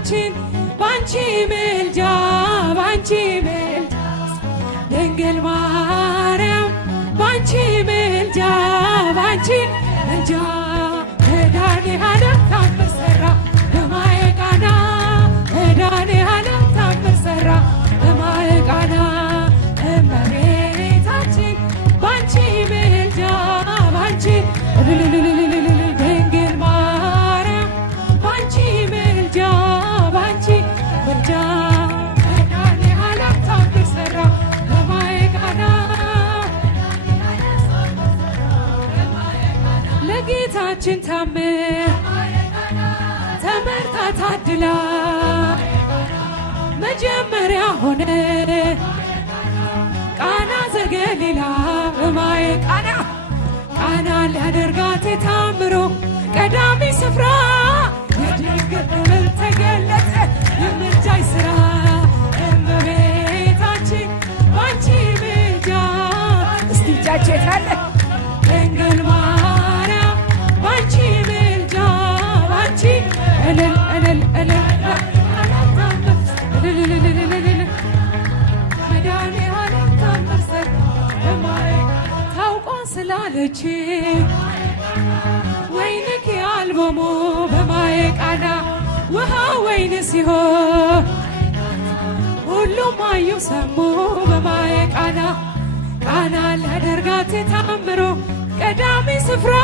ለጌታችን ባንቺ ምልጃ ባንቺ ምልጃ ድንግል ማርያም ባንቺ ምልጃ ባንቺ ምልጃ መድኃኔዓለም ታምር ሠራ በማየ ቃና መድኃኔዓለም ታምር ሠራ በማየ ቃና እመቤታችን ባንቺ ምልጃ ባንቺ ድንግል ማርያም ባንቺ ምልጃ ባንቺ ምልጃ መድኃኔዓለም ታምር ሠራ በማየ ቃና ለጌታችን ታምር ተመርጣ ታድላ መጀመሪያ ሆነ ቃና ዘገሊላ በማየ ቃና ቃና ሊያደርጋት ታምሮ ቀዳሚ ስፍራ የድንግል ክብር ተገለጠ የምልጃሽ ሥራ እመቤታችን ባንቺ ምልጃ እስቲ እጃችሁ የታለ ድንግል ማርያም ባንቺ ምልጃ ባንቺ እልል እልል እልል መድኃኔዓለም ታምር ሠራ በማየ ታውቋን ስላለች ወይንክ አልቦሞ በማየ ቃና ውሃ ወይን ሲሆን ሁሉም አዩ ሰሙ በማየ ቃና ቃና ሊያደርጋት ታምሮ ቀዳሚ ስፍራ